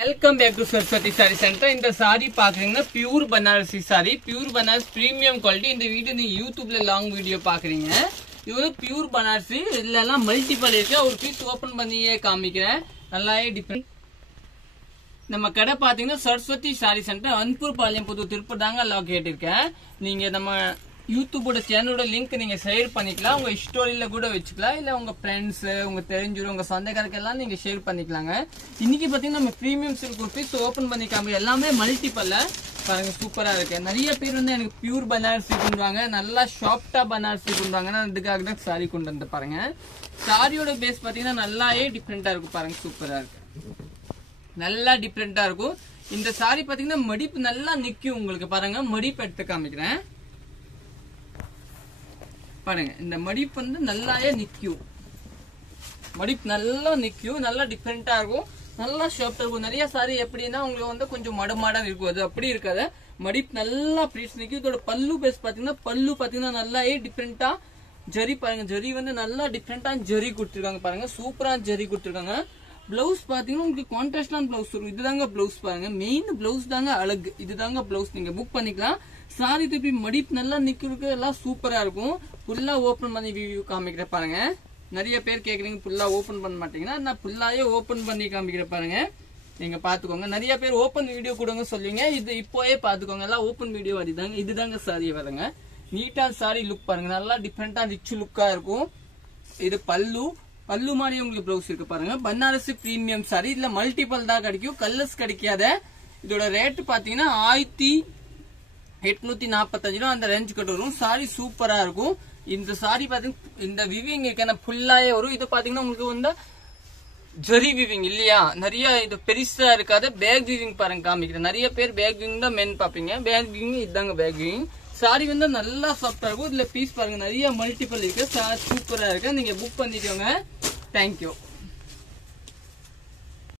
Welcome back to Saraswati Saree Center. இந்த sorry பாக்குறீங்கன்னா pure Banarasi sorry, pure Banaras premium quality. இந்த video நீங்க யூடியூப்ல லாங் வீடியோ பாக்குறீங்க. இது வந்து பியூர் பனாரசி, இதுல எல்லாம் மல்டிபிள் இருக்கு. ஒரு பீஸ் ஓபன் பண்ணியே காமிக்கிறேன். நல்லாவே டிஃபரெண்ட். நம்ம கடை பாத்தீங்கன்னா சரஸ்வதி சாரி சென்டர், அன்பூர் பாளையம், புது திருப்பூர் தாங்க லொகேட் இருக்கேன். நீங்க நம்ம யூடியூபோட சேனலோட லிங்க் நீங்க ஷேர் பண்ணிக்கலாம். உங்க ஸ்டோரியில கூட வச்சுக்கலாம், இல்ல உங்க ஃப்ரெண்ட்ஸ், உங்க தெரிஞ்சவங்க, உங்க சொந்தக்காரருக்கு எல்லாம் நீங்க ஷேர் பண்ணிக்கலாங்க. இன்னைக்கு பாத்தீங்கன்னா நம்ம பிரீமியம் சில்க் ஒரு பீஸ் ஓபன் பண்ணி காமிக்கிறோம். எல்லாமே மல்டிபிள் பாருங்க, சூப்பரா இருக்கு. நிறைய பேர் வந்து எனக்கு பியூர் பனாரசி கொண்டுவாங்க, நல்லா ஷாப்டா பனாரசி கொண்டுவாங்கன்னா அதுக்காக தான் சாரி கொண்டு வந்து பாருங்க. சாரியோட பேஸ் பாத்தீங்கன்னா நல்லாவே டிஃப்ரெண்டா இருக்கும் பாருங்க, சூப்பரா இருக்கு, நல்லா டிஃப்ரெண்டா இருக்கும். இந்த சாரி பாத்தீங்கன்னா மடிப்பு நல்லா நிக்கும் உங்களுக்கு பாருங்க. மடிப்பு எடுத்து காமிக்கிறேன் பாருங்க. இந்த மடிப்பு வந்து நல்லாவே நிக்கும், மடிப்பு நல்லா நிக்கும், நல்லா டிஃப்ரெண்டா இருக்கும், நல்லா ஷாப்டா இருக்கும். நிறைய சாரி எப்படின்னா உங்களுக்கு வந்து கொஞ்சம் மடமாடா இருக்கும், அது அப்படி இருக்காது. மடிப்பு நல்லா பிரீஸ் நிக்கும். இதோட பல்லு பேஸ் பாத்தீங்கன்னா நல்லாவே டிஃப்ரெண்டா ஜரி பாருங்க. ஜரி வந்து நல்லா டிஃப்ரெண்டா ஜரி கொடுத்துருக்காங்க பாருங்க, சூப்பரா ஜரி கொடுத்துருக்காங்க. பிளவுஸ் பாத்தீங்கன்னா உங்களுக்கு கான்ட்ராஸ்டான பிளவுஸ் இருக்கும். இதுதாங்க பிளவுஸ் பாருங்க, மெயின் பிளவுஸ் தாங்க அழகு. இதுதாங்க பிளவுஸ், நீங்க புக் பண்ணிக்கலாம். சாரி திருப்பி மடிப்பு நல்லா நிக்கிறதுக்கு எல்லாம் சூப்பரா இருக்கும். ஃபுல்லா ஓபன் பண்ணி வியூ காமிக்கிற பாருங்க. நிறைய பேர் கேக்குறீங்க ஃபுல்லா ஓபன் பண்ண மாட்டீங்கன்னா, நான் ஃபுல்லாவே ஓபன் பண்ணி காமிக்கிற பாருங்க. நீங்க பாத்துக்கோங்க. நிறைய பேர் ஓபன் வீடியோ கொடுங்க சொல்லுவீங்க, இது இப்போயே பாத்துக்கோங்க. எல்லாம் ஓபன் வீடியோ வருதாங்க. இதுதாங்க சாரி வருங்க. நீட்டா சாரி லுக் பாருங்க, நல்லா டிஃப்ரெண்டா ரிச் லுக்கா இருக்கும். இது பல்லு மாதிரி உங்களுக்கு பிளவுஸ் இருக்கு பாருங்க. பனாரசி பிரீமியம் சாரி, இதுல மல்டிபிள் தான் கிடைக்கும், கலர்ஸ் கிடைக்காத. இதோட ரேட் பாத்தீங்கன்னா 1845 ரூபா அந்த ரேஞ்ச் கிட்ட வரும். சாரி சூப்பரா இருக்கும். இந்த சாரி பாத்தீங்கன்னா இந்த விவிங் ஃபுல்லாயே வரும். இது பாத்தீங்கன்னா உங்களுக்கு வந்து ஜரி விவிங் இல்லையா, நிறைய இது பெருசா இருக்காது. பேக் விவிங் பாருங்க காமிக்கிறேன். நிறைய பேர் பேக் விவிங் தான் மென் பாப்பீங்க. பேக் விவிங் இதுதாங்க பேக் விவிங். சாரி வந்து நல்லா சாஃப்டா இருக்கும். இதுல பீஸ் பாருங்க, நிறைய மல்டிபிள் இருக்கு. சாரி சூப்பரா இருக்கு, நீங்க புக் பண்ணிக்கோங்க. தேங்க்யூ.